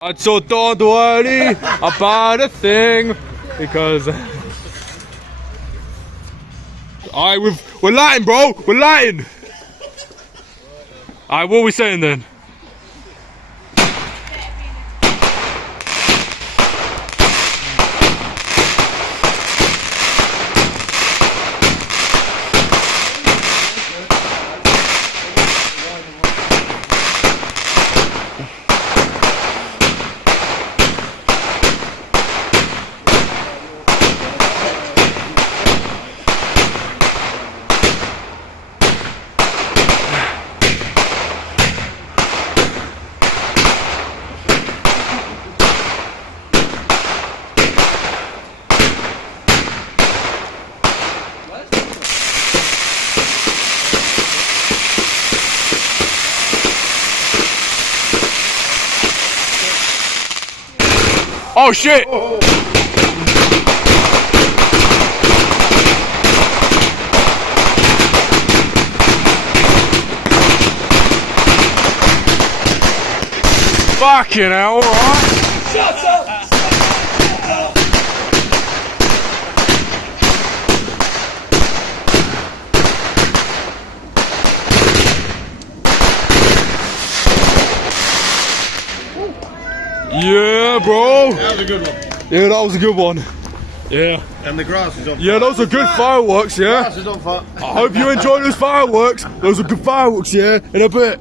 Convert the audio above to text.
So don't worry about a thing, because we're Latin, bro. We're Latin. Alright, what are we saying then? Oh shit! Fucking hell, alright? Shut up! Yeah, bro. That was a good one. Yeah, that was a good one. Yeah. And the grass is on fire. Yeah, those are good fireworks, yeah. Grass is on fire. I hope you enjoy those fireworks. Those are good fireworks, yeah. In a bit.